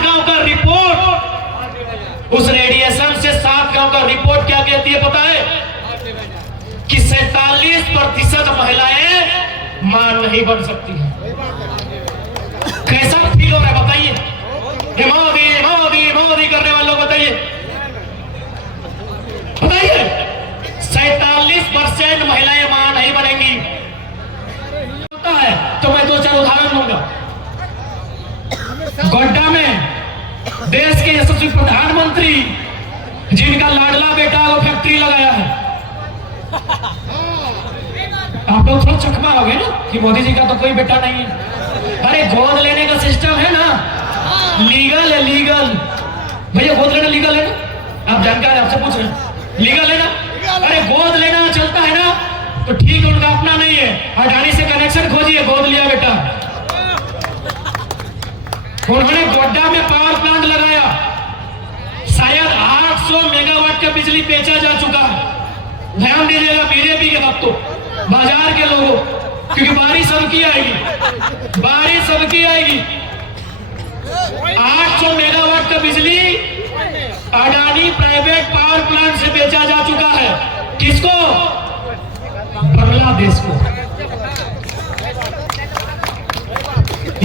7 गांव का रिपोर्ट, उस रेडिएशन से 7 गांव का रिपोर्ट क्या कहती है पता है? कि 47% महिलाएं मां नहीं बन सकती हैं। कैसा फील हो रहा है बताइए? मोदी मोदी मोदी करने वालों को बताइए, बताइए 47% महिलाएं मां नहीं बनेंगी। होता है तो मैं 2-4 उदाहरण दूंगा। गोड्डा में देश के यशस्वी प्रधानमंत्री जिनका लाडला बेटा वो फैक्ट्री लगाया है। आप लोग थोड़ा चकमा हो गए ना कि मोदी जी का तो कोई बेटा नहीं है। अरे गोद लेने का सिस्टम है ना, लीगल है, लीगल। भैया गोद लेना लीगल है ना? आप जानकार हैं, आपसे पूछ रहे हैं, लीगल है ना? अरे गोद लेना चलता है ना, तो ठीक है, उनका अपना नहीं है। अडानी से कनेक्शन खोजिए, गोद लिया बेटा। उन्होंने गोड्डा में पावर प्लांट लगाया, शायद 800 मेगावाट का बिजली बेचा जा चुका है। ध्यान दीजिएगा बीजेपी के भक्तों, बाजार के लोगों, क्योंकि बारिश सबकी आएगी, बारिश सबकी आएगी। 800 मेगावाट का बिजली अडानी प्राइवेट पावर प्लांट से बेचा जा चुका है। किसको? बांग्लादेश को।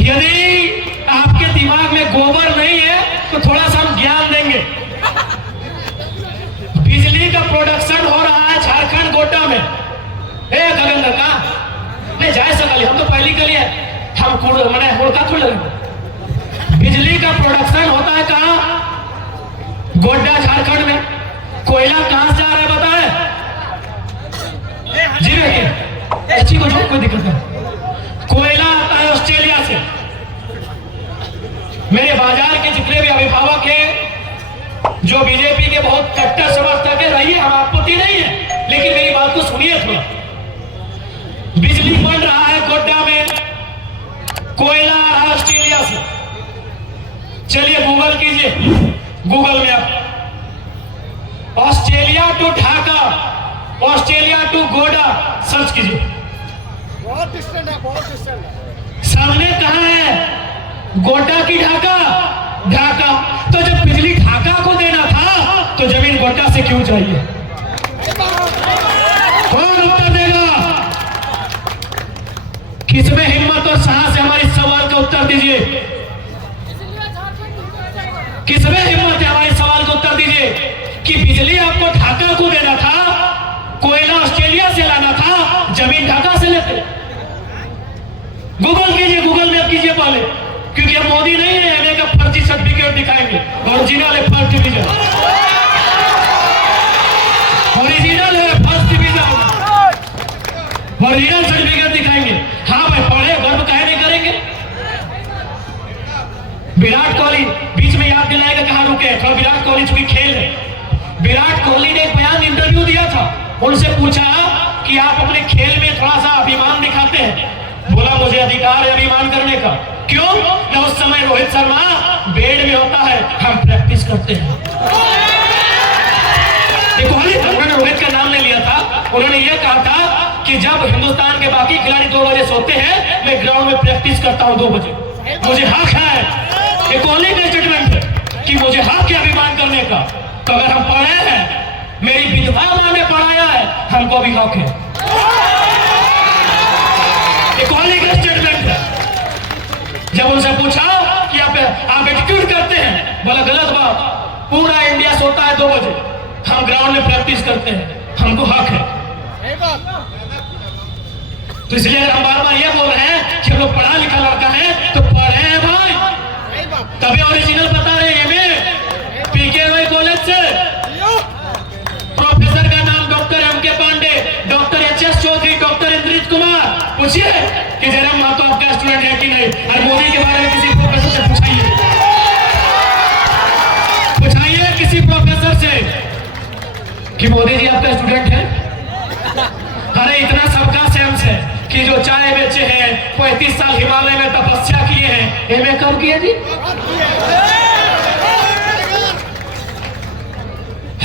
यदि आपके दिमाग में गोबर नहीं है तो थोड़ा सा हम ज्ञान देंगे। बिजली का प्रोडक्शन हो रहा है झारखंड गोड्डा में। गगन का नहीं जाए सकल, हम तो पहली के लिए हम मैंने होड़का थोड़ी लगे। बिजली का प्रोडक्शन होता है कहां? गोड्डा झारखंड में। कोयला कहां से आ रहा है बताए? जी भैया अच्छी को जो कोई दिक्कत है, कोयला आता है ऑस्ट्रेलिया से। मेरे बाजार के जितने भी अभिभावक हैं जो बीजेपी के बहुत कट्टर समर्थक है, रहिए, हम आपत्ति नहीं है, लेकिन मेरी बात को सुनिए थोड़ा। बिजली बन रहा है गोड्डा में, कोयला आ रहा है ऑस्ट्रेलिया से। चलिए गूगल कीजिए, गूगल में आप Australia to Dhaka, Australia to Godda search कीजिए। बहुत डिस्टेंस है, बहुत डिस्टेंस है। सामने कहां है? गोड्डा की ढाका? ढाका। तो जब बिजली ढाका को देना था तो जमीन गोड्डा से क्यों चाहिए? कौन उत्तर देगा? किसमें हिम्मत और साहस है? हमारे सवाल का उत्तर दीजिए। किसमें हिम्मत है? हमारे सवाल का उत्तर दीजिए कि बिजली आपको ढाका को देना था, कोयला ऑस्ट्रेलिया से लाना था, जमीन ढाका से लेते। गूगल कीजिए, गूगल मैप कीजिए पहले, क्योंकि हम मोदी नहीं है एमए का फर्जी सर्टिफिकेट दिखाएंगे। ओरिजिनल है फर्स्ट डिवीजन, ओरिजिनल है फर्स्ट डिवीजन, ओरिजिनल सर्टिफिकेट दिखाएंगे। हाँ भाई पढ़े, गर्व काहे नहीं करेंगे? विराट कोहली बीच में याद दिलाएगा कहां रुके, थोड़ा विराट कोहली चूंकि खेल है। विराट कोहली ने एक बयान इंटरव्यू दिया था, उनसे पूछा कि आप अपने खेल में थोड़ा सा अभिमान दिखाते हैं। बोला मुझे अधिकार है अभिमान करने का। क्यों? ना उस समय रोहित शर्मा बेड में होता है, हम प्रैक्टिस करते हैं। कोहली उन्होंने रोहित का नाम नहीं लिया था, उन्होंने यह कहा था कि जब हिंदुस्तान के बाकी खिलाड़ी 2 बजे सोते हैं, मैं ग्राउंड में प्रैक्टिस करता हूं 2 बजे। मुझे हक है, ये कोहली का स्टेटमेंट है कि मुझे हक है अभिमान करने का। तो अगर हम पढ़े हैं, मेरी विधवा मां ने पढ़ाया है, हमको भी हक है। ये कोहली का स्टेटमेंट है। जब उनसे पूछा कि आप एटीट्यूड करते हैं, बोला गलत बात, पूरा इंडिया सोता है 2 बजे, हम ग्राउंड में प्रैक्टिस करते हैं, हमको हक है। तो इसलिए हम बार बार ये बोल रहे हैं कि हम लोग पढ़ा लिखा लड़का है तो पढ़े हैं भाई, तभी ओरिजिनल बता रहे हैं। एमए पीके रॉय कॉलेज से प्रोफेसर का नाम doctor MK Pandey, doctor HS Chaudhary, doctor Indrit Kumar. पूछिए कि जयराम महतो आपका स्टूडेंट है कि नहीं, और मोदी के बारे में किसी प्रोफेसर से पूछाइए, पूछाइए किसी प्रोफेसर से कि मोदी जी आपका स्टूडेंट है। अरे इतना सबका सेंस है कि जो चाय बेचे हैं, 35 साल हिमालय में तपस्या किए हैं, एमए कब किए जी?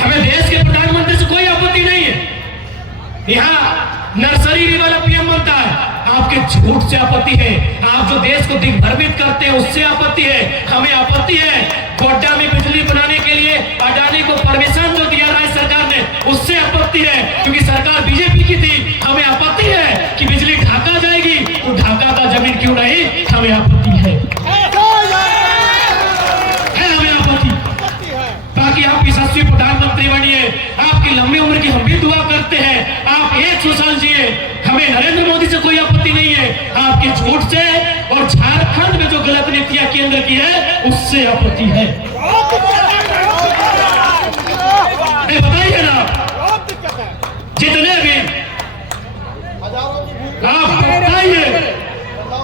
हमें देश के प्रधानमंत्री से कोई आपत्ति नहीं है, यहाँ नर्सरी वाला पीएम बनता है, आपके झूठ से आपत्ति है। आप जो देश को दिग्भ्रमित करते हैं उससे आपत्ति है। हमें आपत्ति है गोड्डा में बिजली बनाने के लिए अडानी को परमिशन जो दिया राज्य सरकार ने, उससे आपत्ति है क्योंकि सरकार बीजेपी की थी। हमें आपत्ति है कि बिजली ढाका जाएगी, तो ढाका का जमीन क्यों नहीं, हमें आपत्ति है हमें आपत्ति। ताकि आप यशस्वी प्रधानमंत्री बनिए, आपकी लंबी उम्र की हम भी दुआ करते हैं, आप 100 साल जिए, हमें नरेंद्र मोदी से कोई आपत्ति नहीं है, आपके झूठ से और झारखंड में जो गलत नीतियां केंद्र की है उससे आपत्ति है। बताइए ना, जितने भी आप बताइए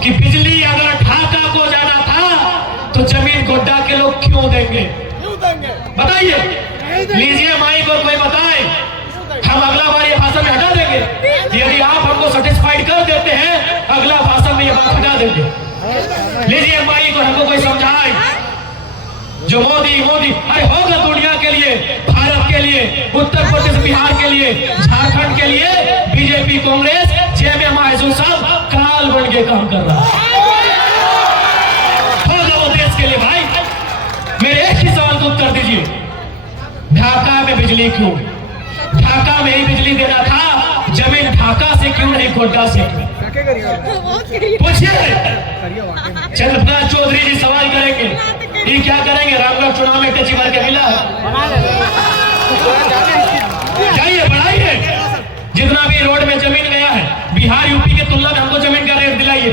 कि बिजली अगर ढाका को जाना था तो जमीन गोड्डा के लोग क्यों देंगे, बताइए। लीजिए माइक और कोई बताए, हम अगला बार ये भाषण में हटा देंगे। यदि आप हमको सेटिस्फाइड कर देते हैं, अगला भाषण में ये बात हटा देंगे। लीजिए माइक और हमको कोई समझाए जो मोदी मोदी, अरे होगा दुनिया के लिए, भारत के लिए, उत्तर प्रदेश बिहार के लिए, झारखंड के लिए बीजेपी कांग्रेस जेमे महसूस साहब काल बन के काम कर रहा है। होगा वो देश के लिए भाई। मेरे एक ही सवाल का उत्तर दीजिए, ढाका में बिजली क्यों, ढाका में ही बिजली देना था, जमीन ढाका से क्यों नहीं गोड्डा से क्यों? पूछिए। चंद्रप्रकाश चौधरी जी सवाल करेंगे, ये क्या करेंगे, रामगढ़ चुनाव में टची भर के मिला जाइए बढ़ाइए, जितना भी रोड में जमीन गया है बिहार यूपी के तुलना में हमको जमीन का रेट दिलाइए।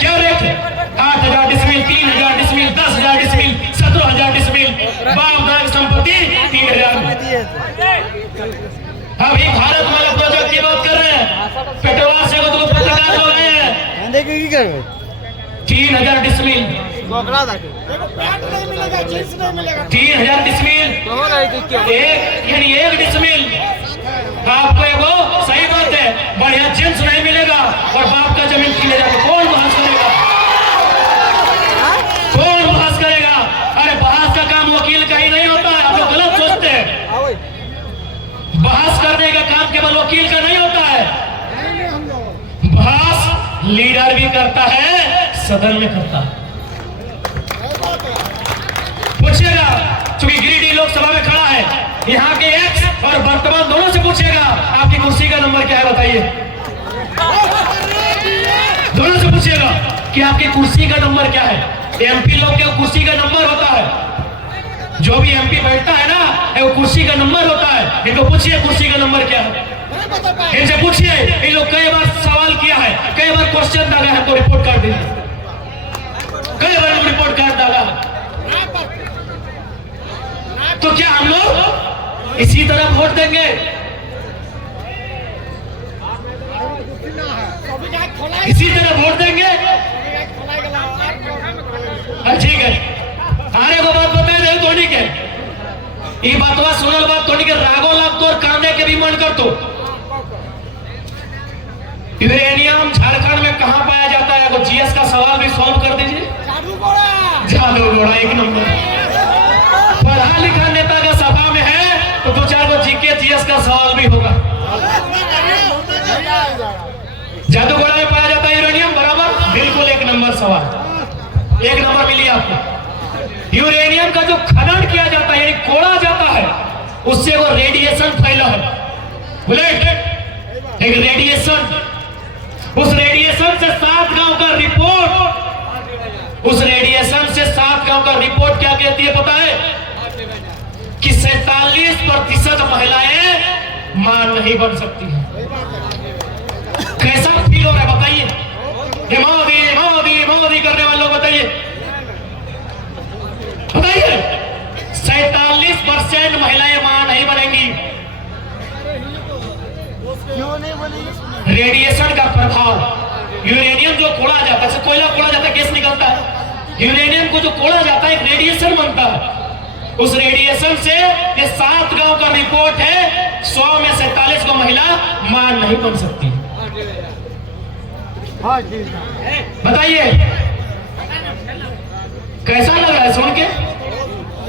क्या रेट है? 8,000 डिसमिल, 3,000 डिसमिल, 10,000 डिसमिल, 17,000 डिसमिल, बाप दादा की संपत्ति 3,000। अभी भारत वाला प्रोजेक्ट की बात कर रहे हैं, पेट्रोल से तो पत्रकार लोग आए हैं, 3,000 डिसमिल, 3,000 डिसमिल, यानी 1 डिसमिल आपको एगो, सही बात है, बढ़िया जिन्स नहीं मिलेगा और बाप का जमीन किले जाएगा, कौन बहस करेगा, कौन बहस करेगा? अरे बहस का काम वकील का ही नहीं होता है, आप लोग गलत सोचते हैं। बहस करने का काम केवल वकील का नहीं होता है, बहस लीडर भी करता है, सदन में करता है। पूछिएगा, क्योंकि गिरिडीह लोकसभा में खड़ा है, यहाँ के एक्स और वर्तमान दोनों से पूछिएगा आपकी कुर्सी का नंबर क्या है, बताइए। दोनों से पूछिएगा कि आपकी कुर्सी का नंबर क्या है। एमपी लोग के कुर्सी का नंबर होता है, जो भी एमपी बैठता है ना, वो कुर्सी का नंबर होता है। इनको पूछिए कुर्सी का नंबर क्या है, इनसे पूछिए। इन लोग कई बार सवाल किया है, कई बार क्वेश्चन डाला है, हमको रिपोर्ट कार्ड दीजिए, कई बार रिपोर्ट कार्ड डाला। तो क्या हम लोग इसी तरह वोट देंगे? इसी तरह वोट देंगे? ठीक है, आरे को बात बताए दे धोनी के, ये बातवा सुनल बात धोनी के रागो लाग तो और कांदे के भी मन कर तो। यूरेनियम झारखंड में कहां पाया जाता है? वो जीएस का सवाल भी सॉल्व कर दीजिए। जादूगोड़ा 1 नंबर, पढ़ा लिखा नेता का सभा में है तो 2-4 को जीके जीएस का सवाल भी होगा। जादूगोड़ा में पाया जाता है यूरेनियम, बराबर, बिल्कुल 1 नंबर सवाल, 1 नंबर मिली आपको। यूरेनियम का जो खनन किया जाता है, यानी कोड़ा जाता है, उससे वो रेडिएशन फैला है, बुलेट एक रेडिएशन, उस रेडिएशन से 7 गांव का रिपोर्ट, उस रेडिएशन से 7 गांव का रिपोर्ट क्या कहती है पता है? कि 47% महिलाएं मां नहीं बन सकती हैं। कैसा फील हो रहा है बताइए? मोदी मोदी मोदी करने वाले लोग बताइए, बताइए। 47% महिलाएं मां नहीं बनेंगी। क्यों नहीं बनेगी? रेडिएशन का प्रभाव, यूरेनियम जो कोड़ा जाता है, कोयला कोड़ा जाता है, गैस निकलता है, यूरेनियम को जो कोड़ा जाता है एक रेडिएशन बनता है, उस रेडिएशन से ये 7 गांव का रिपोर्ट है, 100 में 47 को महिला मां नहीं बन सकती। बताइए कैसा लग रहा है सुन के?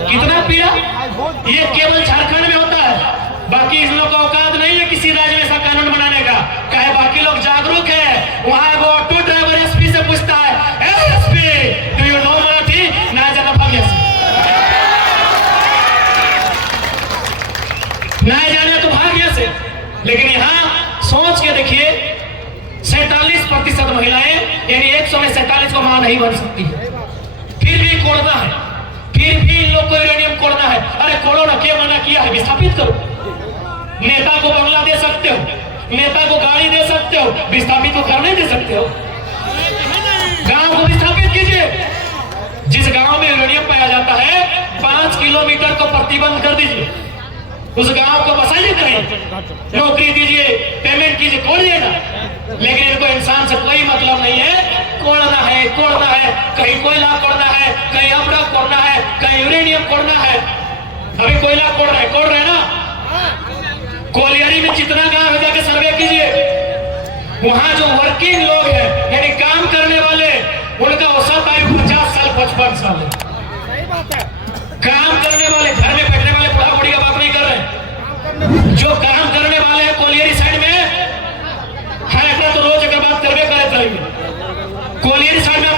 कितना पीड़ा? ये केवल झारखंड में होता है, बाकी इस लोग का औकात नहीं है किसी राज्य में ऐसा कानून बनाने का। कहे बाकी लोग जागरूक है, वहां वो ऑटो ड्राइवर एसपी से पूछता है, SP do you know Marathi? नहीं बन सकती है। फिर भी कोड़ना है, फिर भी इन लोग को यूरेनियम कोड़ना है। अरे कोड़ो ना, क्या मना किया है? विस्थापित करो। नेता को बंगला दे सकते हो, नेता को गाड़ी दे सकते हो, विस्थापित को घर नहीं दे सकते हो। गांव को विस्थापित कीजिए। जिस गांव में यूरेनियम पाया जाता है 5 किलोमीटर को प्रतिबंध कर दीजिए, उस गांव को बसाइए, कहीं नौकरी दीजिए, पेमेंट कीजिए, कोड़िए ना। लेकिन इनको इंसान से कोई मतलब नहीं है। कोड़ना है, कोड़ना है, कहीं कोयला कोड़ना है, कहीं अमड़ा कोड़ना है, कहीं यूरेनियम कोड़ना है। अभी कोयला कोड़ रहे हैं ना। कोलियरी में जितना गांव है जाके सर्वे कीजिए, वहां जो वर्किंग लोग हैं, यानी काम करने वाले, उनका औसत आयु 50 साल 55 साल है। काम करने वाले, घर में बैठने वाले बुढ़ा बुढ़ी का बात नहीं कर रहे। जो काम करने वाले हैं कोलियरी साइड में है, तो रोज अगर बात करवे करे कोलियरी साइड में आप